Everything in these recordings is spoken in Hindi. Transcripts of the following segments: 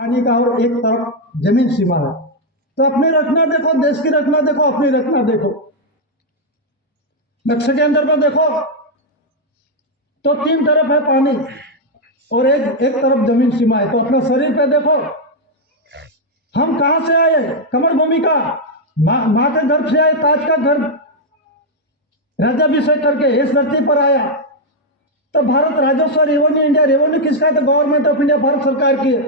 पानी का और एक तरफ जमीन सीमा है। तो अपनी रचना देखो, देश की रचना देखो, अपनी रचना देखो। नक्शे के अंदर में देखो तो 3 तरफ है पानी और एक तरफ जमीन सीमा है। तो अपने शरीर पे देखो, हम कहां से आए? कमल भूमि का, माँ के गर्भ से आए, ताज का गर्भ राज्याभिषेक करके इस धरती पर आया। तो भारत राजस्व रेवेन्यू, इंडिया रेवेन्यू किसका है? तो गवर्नमेंट ऑफ इंडिया, भारत सरकार की है।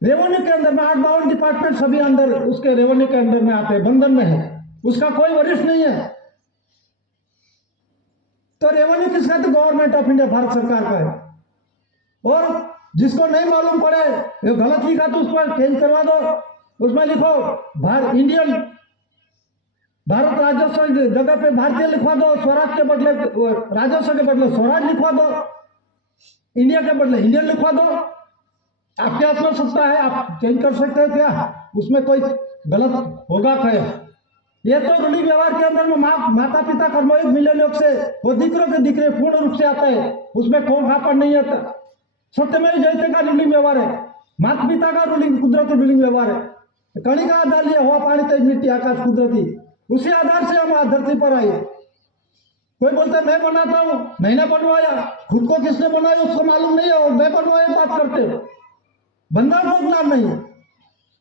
रेवेन्यू के अंदर में 8-52 डिपार्टमेंट सभी अंदर उसके रेवेन्यू के अंदर में आते हैं, बंधन में है, उसका कोई वरिष्ठ नहीं है। तो रेवेन्यू किसका है? तो गवर्नमेंट ऑफ इंडिया, भारत सरकार का है। और जिसको नहीं मालूम पड़े, ये गलत लिखा तो उस पर चेंज करवा दो, उसमें लिखो इंडियन, भारत राजस्व जगह पे भारतीय लिखवा दो, स्वराज के बदले राजस्व के बदले स्वराज लिखवा दो, इंडिया के बदले इंडियन लिखवा दो। आपके हाथ में सत्ता है, आप चेंज कर सकते हैं क्या? उसमें कोई गलत होगा क्या? ये तो रूलिंग व्यवहार के अंदर में माता पिता कर्मयोग मिले लोग से वो दिकरों के दिकरे पूर्ण रूप से आता है, उसमें कोई खापड़ नहीं आता। सत्य में जयते का रूलिंग व्यवहार है, माता पिता का रूलिंग, कुदरती रूलिंग व्यवहार है। कणी का आधार लिया हुआ, पानी तेज मिट्टी आकाश कुदरती, उसी आधार से हम धरती पर आए। कोई बोलता है मैं बनाता हूं, मैंने बनवाया, खुद को किसने बनाया उसको मालूम नहीं है, और मैं बनवाया बात करते हो, बंदा को ज्ञान नहीं है।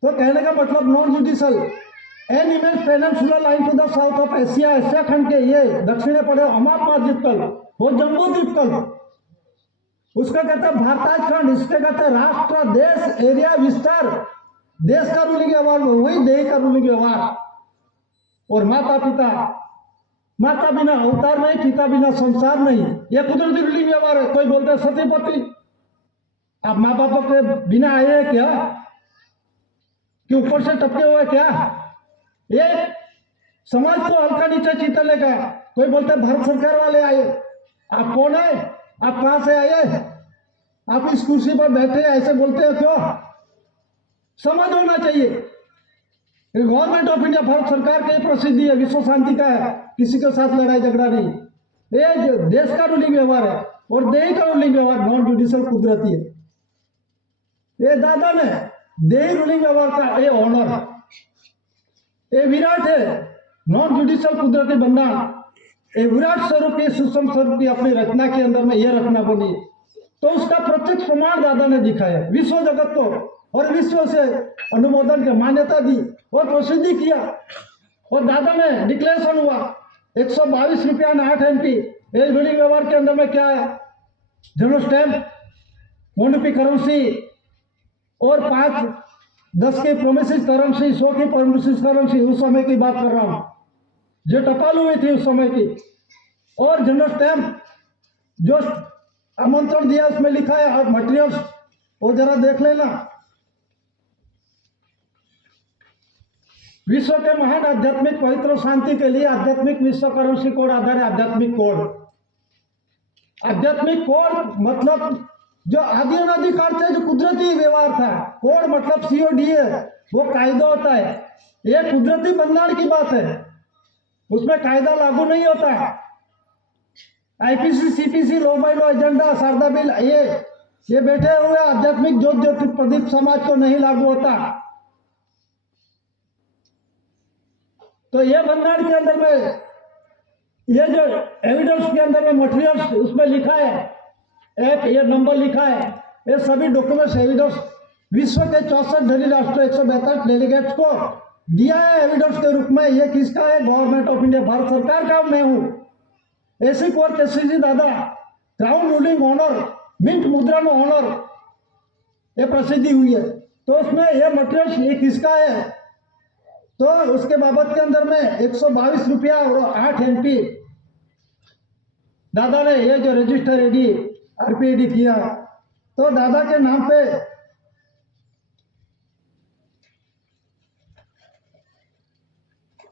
तो कहने का मतलब non judicial an image peninsular line to the south of Asia, Asia खंड के ये दक्षिणे पड़े अमाप द्वीपकल्प, वो जम्बू द्वीपकल्प, उसका कहते हैं भारताज खंड, इसके कहते हैं राष्ट्र, देश, एरिया, विस्तार। देश का रूलिंग व्यवहार वही देह का रूलिंग व्यवहार। और माता पिता, माता बिना अवतार नहीं, पिता बिना संसार नहीं, यह कुदरती रूलिंग व्यवहार है। कोई बोलता है सती पति, आप माँ बाप के बिना आए हैं क्या? कि ऊपर से टपके हुए क्या? ये समाज को हल्का नीचे चीतने का। कोई बोलता है भारत सरकार वाले आए, आप कौन है? आप कहां से आए? आप इस कुर्सी पर बैठे ऐसे बोलते हो क्यों? समझ होना चाहिए, गवर्नमेंट ऑफ इंडिया, भारत सरकार की प्रसिद्धि है, विश्व शांति का है, किसी के साथ लड़ाई झगड़ा नहीं। ये देश का रूलिंग व्यवहार है और देही का रूलिंग व्यवहार नॉन जुडिशियल कुदरती है। ये दादा ने देही रूलिंग व्यवहार का ये ऑनर, ये विराट है, नॉन जुडिशियल कुदरती बंधन। ये विराट स्वरूप की, सूक्ष्म स्वरूप की अपनी रचना के अंदर में यह रचना बनी, तो उसका प्रत्यक्ष प्रमाण दादा ने दिखाया विश्व जगत को, और विश्व से अनुमोदन की मान्यता दी और प्रसिद्धि किया। और दादा में डिक्लेरेशन हुआ 122 रुपया में 8 MP। ये रूलिंग व्यवहार के अंदर में क्या है? जनरल स्टैम्प, मोनिफी करेंसी और 5-10 की प्रोमिसिस करेंसी, 100 की प्रोमिसिस करेंसी, उस समय की बात कर रहा हूं जो टपाल हुई थी उस समय की। और जनरल स्टैम्प जो आमंत्रण दिया उसमें लिखा है, और मटेरियल्स वो जरा देख लेना। विश्व के महान आध्यात्मिक पवित्र शांति के लिए आध्यात्मिक विश्व करेंसी कोड आधार है। आध्यात्मिक कोड, आध्यात्मिक कोड मतलब जो आदि अनादिकाल से जो कुदरती व्यवहार था। कोड मतलब COD है, वो कायदा होता है। ये कुदरती बंधन की बात है, उसमें कायदा लागू नहीं होता। IPC, CPC, लो बाय लो एजेंडा, शारदा बिल, ये बैठे हुए आध्यात्मिक ज्योति प्रदीप समाज को नहीं लागू होता। तो ये बंधन के अंदर में ये जो एविडेंस के अंदर में मटेरियल्स उसमें लिखा है, एक ये नंबर लिखा है, ये सभी डॉक्यूमेंट्स एविडेंस विश्व के 64 धनी राष्ट्रों 142 डेलीगेट्स को दिया है एविडेंस के रूप में। ये किसका है? गवर्नमेंट ऑफ इंडिया, भारत सरकार का मैं हूं। ऐसी कोर केसीजी दादा क्राउन रूलिंग ऑनर, मिंट मुद्रा में ऑनर, ये प्रसिद्धि हुई है। तो उसमें ये मटेरियल ये किसका है? तो उसके बाबत के अंदर में 122 रुपया और 8 MP दादा ने ये जो रजिस्टर AD RPAD किया, तो दादा के नाम पे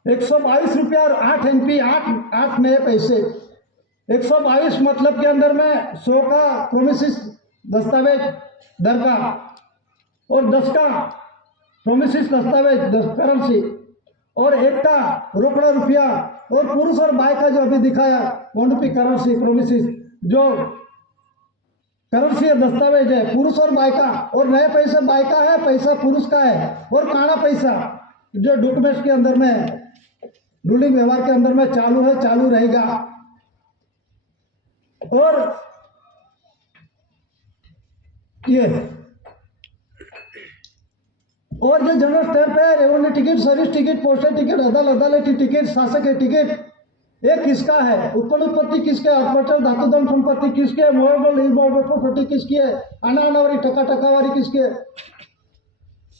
122 रुपया और 8 MP, 8 नए पैसे। 122 मतलब के अंदर में 100 का प्रोमिसिस दस्तावेज दर का, और 10 का प्रोमिसिस दस्तावेज 10 करेंसी, और 1 का रोकड़ा रुपया, और पुरुष और बाई का जो अभी दिखाया क्वांटिटी करेंसी प्रोमिसिस जो करेंसी दस्तावेज है, पुरुष और बायका, और नए पैसे बायका है, पैसा पुरुष का है, और काला पैसा जो डॉक्यूमेंट्स के अंदर में रूलिंग व्यवहार के अंदर में चालू है, चालू रहेगा। और ये और जो जनरल स्टैंप है, revenue ticket, service ticket, postal ticket, अदालती टिकट, शासक टिकट, ये किसका है? उत्पन्न उत्पत्ति किसके? अर्पण धातुधन संपत्ति किसके? मूवेबल इमूवेबल प्रॉपर्टी किसकी है? अनानावारी टका टकावारी किसकी है?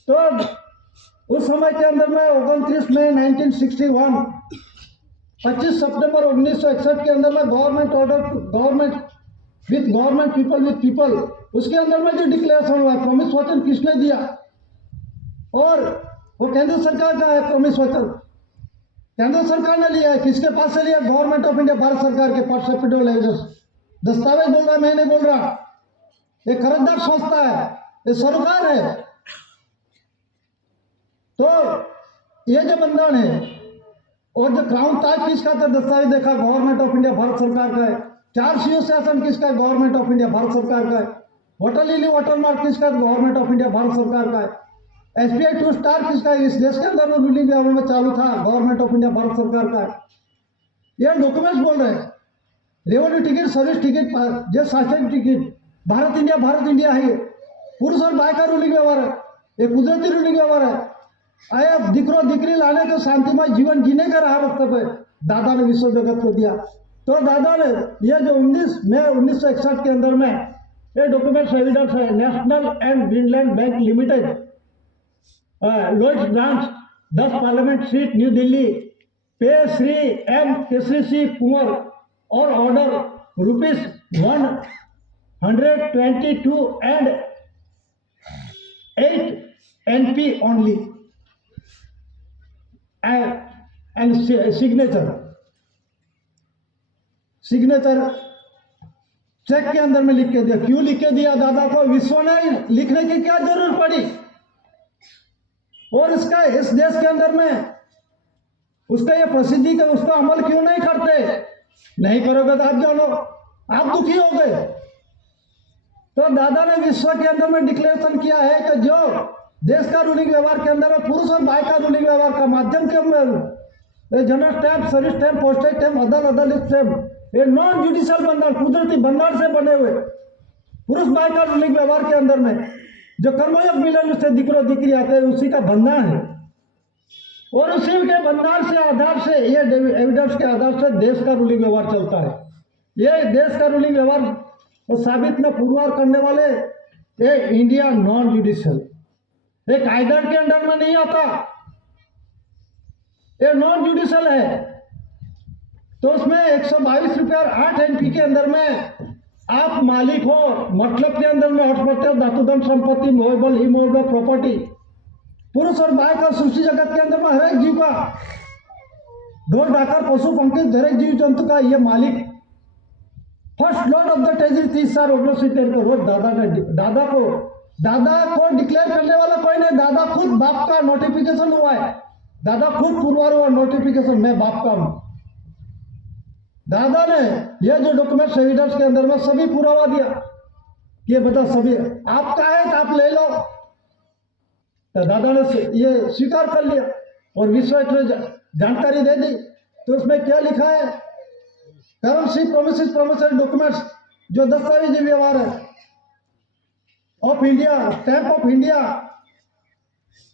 तो उस समय के अंदर में 29 मई 1961, 25 सितंबर 1961 के अंदर में government order, government with government, people with people, उसके अंदर में जो डिक्लेरेशन हुआ, प्रॉमिस वचन किसने दिया? और वो केंद्र सरकार का है प्रॉमिस वचन, केंद्र सरकार ने लिया है। किसके पास से लिया? गवर्नमेंट ऑफ इंडिया, भारत सरकार के पास से। दस्तावेज बोल रहा, मैं नहीं बोल रहा, ये कर्जदार संस्था है, ये सरकार है। तो ये जो बंधन है, और जो क्राउन ताज किसका था? दस्तावेज देखा, गवर्नमेंट ऑफ इंडिया, भारत सरकार का है। 4 सीओ शासन किसका? गवर्नमेंट ऑफ इंडिया, भारत सरकार का है। वाटर लिली वाटरमार्क किसका? गवर्नमेंट ऑफ इंडिया, भारत सरकार का है। SBI 2 स्टार किसका? इस देश के अंदर में रूलिंग व्यवहार में चालू था, गवर्नमेंट ऑफ इंडिया, भारत सरकार का है। ये डॉक्यूमेंट्स बोल रहे हैं। रेवेन्यू टिकट, सर्विस टिकट, जो शासक टिकट, भारत इंडिया है। पुरुष और बाय का रूलिंग व्यवहार है, ये कुदरती रूलिंग व्यवहार है। आए दिकरो दिकरी लाने के शांतिमय जीवन जीने का रहा रास्ते पे दादा ने विश्व जगत को दिया। तो दादा ने ये जो 19 मई 1961 के अंदर में ये डॉक्यूमेंट्स एविडेंस है, national and Greenland bank limited, Lloyds branch, 10 parliament street, new Delhi, pay Shri M Kesari C Kunwar, और order ₹122 and 8 NP only, and signature cheque के अंदर में लिख के दिया। क्यों लिख के दिया दादा को? विश्व ने लिखने की क्या जरूरत पड़ी? और इसका इस देश के अंदर में उसका ये प्रसिद्धि का उसका अमल क्यों नहीं करते? नहीं करोगे तो आप जानो, आप दुखी हो गए। तो दादा ने विश्व के अंदर में डिक्लेरेशन किया है कि जो देश का रूलिंग व्यवहार के अंदर में पुरुष और बाय का रूलिंग व्यवहार का माध्यम के general stamp, service stamp, postal stamp, अदालती स्टैंप, ये नॉन जुडिशियल बंधन, कुदरती बंधन से बने हुए पुरुष बाय का रूलिंग व्यवहार के अंदर में जो कर्मयोग मिलन से दिकरो दिकरी आते हैं, उसी का बंधन है। और उसी के बंधन से आधार से ये एविडेंस के आधार से देश का रूलिंग व्यवहार चलता है। ये देश का रूलिंग व्यवहार तो साबित न पुरवार करने वाले ये इंडिया नॉन जुडिशियल, एक कायदा के अंडर में नहीं आता, ये नॉन जुडिशियल है। तो उसमें 122 रुपया 8 NP के अंदर में आप मालिक हो, मतलब के अंदर में हॉस्पिटल, धातुधन संपत्ति, मूवेबल इमूवेबल प्रॉपर्टी, पुरुष और बाय का सृष्टि जगत के अंदर में हर एक जीव का, ढोल डाकर पशु पंखी हर एक जीव जंतु का ये मालिक, first Lord of the treasury 30 साल 1970 को रोज दादा को डिक्लेयर करने वाला कोई नहीं। दादा खुद बाप का नोटिफिकेशन हुआ है, दादा खुद पुरवार हुआ नोटिफिकेशन, मैं बाप का हूं। दादा ने ये जो डॉक्यूमेंट एविडेंस के अंदर में सभी पुरावा दिया, ये बता सभी आपका है तो आप ले लो। तो दादा ने ये स्वीकार कर लिया और विश्व जानकारी दे दी। तो उसमें क्या लिखा है? करेंसी प्रोमिसेस प्रोमिसरी डॉक्यूमेंट्स, जो दस्तावेजी व्यवहार है of India, stamp of India,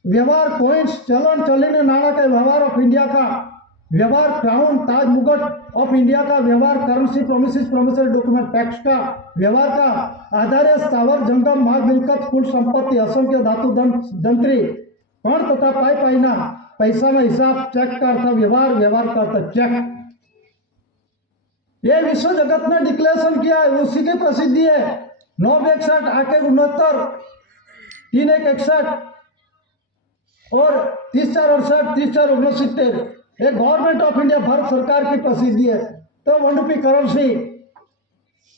व्यवहार, पॉइंट्स, चलन चलनी नाणा के व्यवहार ऑफ इंडिया का व्यवहार, क्राउन ताज मुकुट ऑफ इंडिया का व्यवहार, currency promises promissory document, tax का व्यवहार का आधार स्थावर जंगम माल मिलकत कुल संपत्ति असंख्य धातु दंत्री कण तथा पाई पाइना पैसा में हिसाब, चेक का अर्थ व्यवहार, व्यवहार का अर्थ चेक। ये विश्व जगत ने डिक्लेरेशन किया है, उसी की प्रसिद्धि है। 961 8 69 3 1 61 और 30 4 68 30 4 69 ये गवर्नमेंट ऑफ इंडिया भारत सरकार की प्रसिद्धि है। तो one rupee currency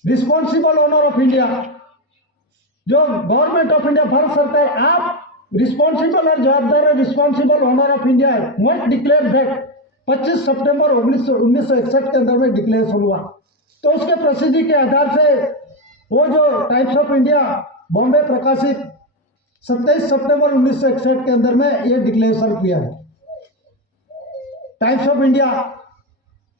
responsible owner of India, जो गवर्नमेंट ऑफ इंडिया भारत सरकार, आप रिस्पॉन्सिबल और जवाबदार है, रिस्पॉन्सिबल ओनर ऑफ इंडिया है। वॉन्ट डिक्लेयर दैट 25 सितंबर 1961 के अंदर में डिक्लेरेशन हुआ। तो उसके प्रसिद्धि के आधार से वो जो टाइम्स ऑफ इंडिया बॉम्बे प्रकाशित 27 सितंबर 1961 के अंदर में ये डिक्लेरेशन किया है। टाइम्स ऑफ इंडिया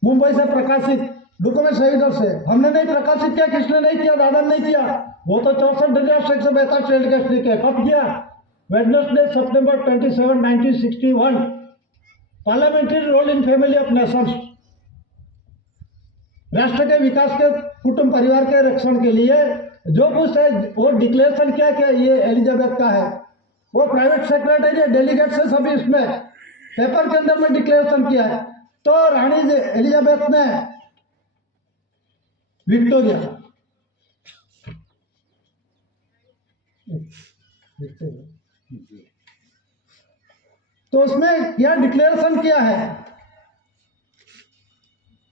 मुंबई से प्रकाशित डॉक्यूमेंट है इधर से, हमने नहीं प्रकाशित किया, किसने नहीं किया, दादा ने नहीं किया, वो तो 64,142 ने किया। कब किया? वेडनेसडे सितंबर 27, 1961। Parliamentary role in family of nations, राष्ट्र के विकास के कुटुंब परिवार के रक्षण के लिए जो कुछ है वो डिक्लेरेशन किया कि ये एलिजाबेथ का है। वो प्राइवेट सेक्रेटरी डेलीगेट से सभी इसमें पेपर के अंदर में डिक्लेरेशन किया है। तो रानी एलिजाबेथ ने विक्टोरिया तो उसमें क्या डिक्लेरेशन किया है?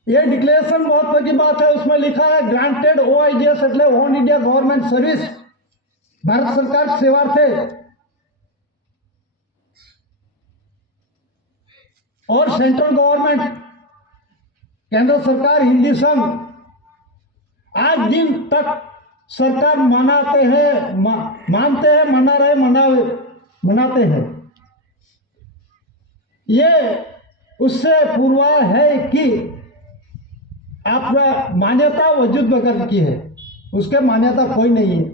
ये डिक्लेरेशन बहुत बड़ी बात है। उसमें लिखा है ग्रांटेड OIDS એટલે all India government service, Bharat सरकार के सेवार्थे और सेंट्रल गवर्नमेंट केंद्र सरकार हिंदी संघ आज दिन तक सरकार मनाते हैं, मानते हैं, मना रहे, मनाते हैं। ये उससे पूर्व है कि आप मान्यता वजूद बगैर की है, उसके मान्यता कोई नहीं है।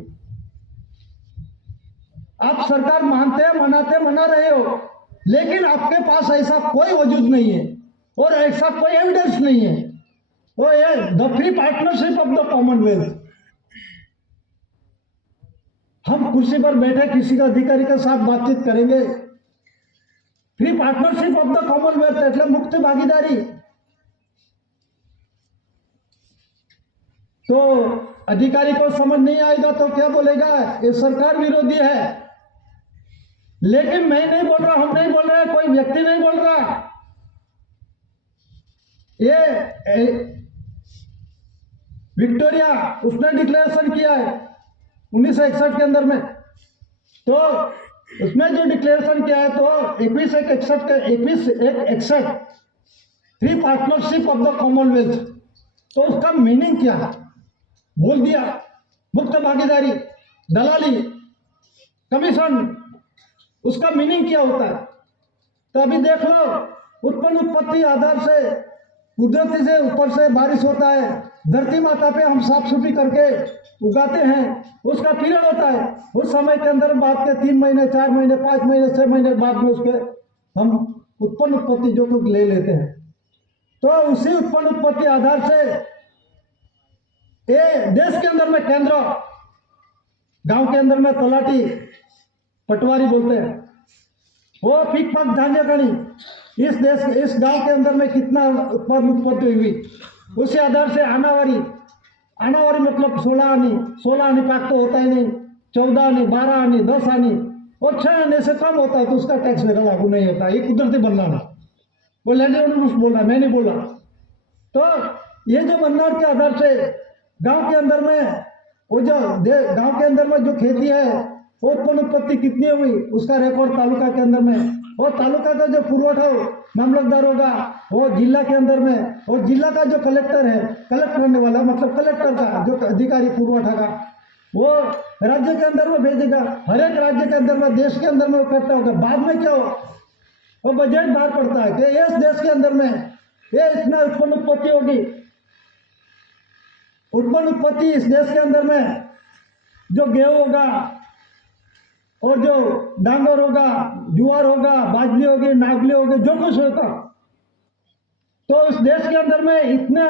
आप सरकार मानते हैं, मना रहे हो, लेकिन आपके पास ऐसा कोई वजूद नहीं है और ऐसा कोई एविडेंस नहीं है। वो ये the free partnership of the Commonwealth. हम कुर्सी पर बैठे किसी का अधिकारी के साथ बातचीत करेंगे, free partnership of the Commonwealth એટલે मुक्त भागीदारी। तो अधिकारी को समझ नहीं आएगा तो क्या बोलेगा, ये सरकार विरोधी है। लेकिन मैं नहीं बोल रहा, हम नहीं बोल रहे, कोई व्यक्ति नहीं बोल रहा, ये विक्टोरिया उसने डिक्लेरेशन किया है 1961 के अंदर में। तो उसमें जो डिक्लेरेशन किया है तो 21/1/61 free partnership of the Commonwealth, तो उसका मीनिंग क्या है बोल दिया, मुक्त भागीदारी, दलाली, कमीशन, उसका मीनिंग क्या होता है। तो अभी देख लो, उत्पन्न उत्पत्ति आधार से कुदरती से ऊपर से बारिश होता है, धरती माता पे हम साफ सुथरी करके उगाते हैं, उसका पीरियड होता है। उस समय के अंदर बाद के 3 महीने, 4 महीने, 5 महीने, 6 महीने बाद में उसके हम उत्पन्न उत्पत्ति जो कुछ ले लेते हैं। तो उसी उत्पन्न उत्पत्ति आधार से ये देश के अंदर में केंद्र, गांव के अंदर में तलाटी, पटवारी बोलते हैं, वो पीक पक धान्य गणी इस देश, इस गांव के अंदर में कितना उत्पन्न उत्पत्ति हुई, उसी आधार से आनावारी मतलब 16 आनी पाक तो होता ही नहीं, 14 आनी, 12 आनी, 10 आनी और 6 आने से कम होता है तो उसका टैक्स मेरा लागू नहीं होता। ये कुदरती बनना, वो लैंड ओनर बोला, मैं नहीं बोला। तो ये जो बननार के आधार से गांव के अंदर में वो जो गांव के अंदर में जो खेती है वो उत्पन्न उत्पत्ति कितनी हुई उसका रिकॉर्ड तालुका के अंदर में, और तालुका का जो पुरवठा मामलतदार होगा वो जिला के अंदर में, और जिला का जो कलेक्टर है, कलेक्ट करने वाला मतलब कलेक्टर का जो अधिकारी पुरवठा का, वो राज्य के अंदर में भेजेगा। हर एक राज्य के अंदर में, देश के अंदर में वो इकट्ठा होगा। बाद में क्या हो, वो बजट बाहर पड़ता है कि इस देश के अंदर में ये इतना उत्पन्न उत्पत्ति होगी। उत्पन्न उत्पत्ति इस देश के अंदर में जो गेहूं होगा और जो डांगर होगा, जुआर होगा, बाजरी होगी, नागली होगी, जो कुछ होगा, तो उस देश के अंदर में इतने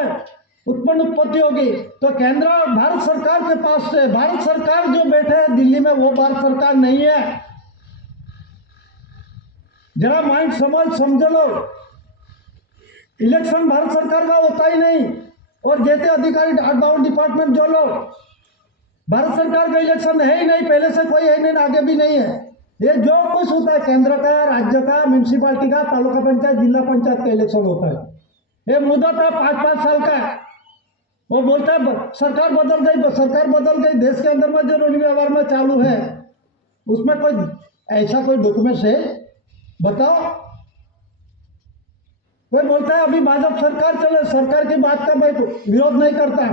उत्पन्न उत्पत्ति होगी। तो केंद्र भारत सरकार के पास से, भारत सरकार जो बैठे है दिल्ली में वो भारत सरकार नहीं है। जरा माइंड समझ लो, इलेक्शन भारत सरकार का होता ही नहीं, और जैसे अधिकारी अकाउंट डिपार्टमेंट जो लो, भारत सरकार का इलेक्शन है ही नहीं, पहले से कोई है नहीं, आगे भी नहीं है। ये जो कुछ होता है केंद्र का, राज्य का, म्यूनिसिपालिटी का, तालुका पंचायत, जिला पंचायत का इलेक्शन होता है। ये मुद्दा था 5-5 साल का। वो बोलता है सरकार बदल गई, देश के अंदर में जो रोनी व्यवहार में चालू है उसमें कोई ऐसा कोई डॉक्यूमेंट है बताओ। कोई बोलता है अभी भाजपा सरकार चले, सरकार की बात का मैं विरोध नहीं करता,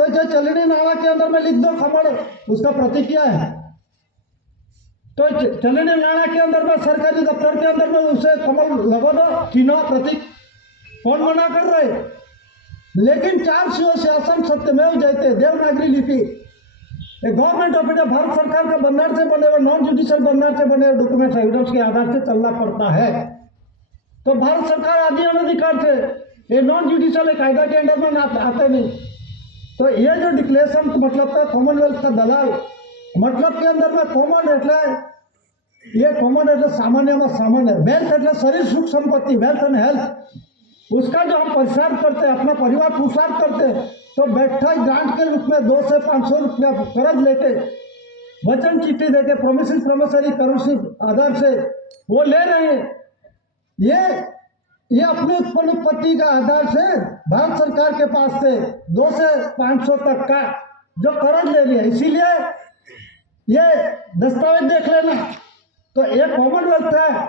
तो जो चलनी नाला के अंदर में लिख दो खमण, उसका प्रतीक क्या है? तो चलनी नाला के अंदर में सरकारी दफ्तर के अंदर में उसे कमल लगा दो, चिन्ह प्रतीक। कौन मना कर रहे? लेकिन 4 शिव शासन सत्यमेव जयते देवनागरी लिपि गवर्नमेंट ऑफ इंडिया भारत सरकार का बंदार से बने हुए नॉन जुडिशियल बंदार से बने हुए डॉक्यूमेंट एविडेंस के आधार से चलना पड़ता है। तो भारत सरकार आदि अनधिकार से ये नॉन जुडिशियल कायदा के अंडर में आते नहीं। तो ये जो डिक्लेरेशन मतलब का कॉमनवेल्थ का दलाल मतलब के अंदर में कॉमन એટલે ये कॉमन એટલે सामान्य में सामान्य, वेल्थ એટલે शरीर सुख संपत्ति, वेल्थ एंड हेल्थ, उसका जो हम प्रसार करते हैं, अपना परिवार पुरुषार्थ करते हैं, तो बैठा ग्रांट के रूप में 200 से 500 रुपया कर्ज लेके वचन चिट्ठी देके प्रोमिसिस प्रोमिसरी करेंसी आधार से वो ले रहे हैं। ये अपने उत्पन्न उत्पत्ति का आधार से भारत सरकार के पास से 200 से 500 तक का जो कर्ज ले लिया, इसीलिए ये दस्तावेज देख लेना। तो ये कॉमनवेल्थ है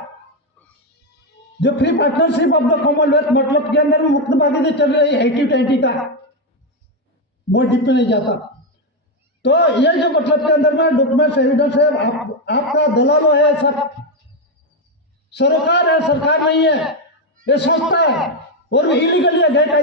जो free partnership of the Commonwealth मतलब के अंदर में मुक्त भागीदारी चल रही है 80-20 का, बहुत डीप में नहीं जाता। तो ये जो मतलब के अंदर में डॉक्यूमेंट एविडेंस है, आपका दलालो है, सब सरोकार है, सरकार नहीं है, ये संस्था है और इलीगल है,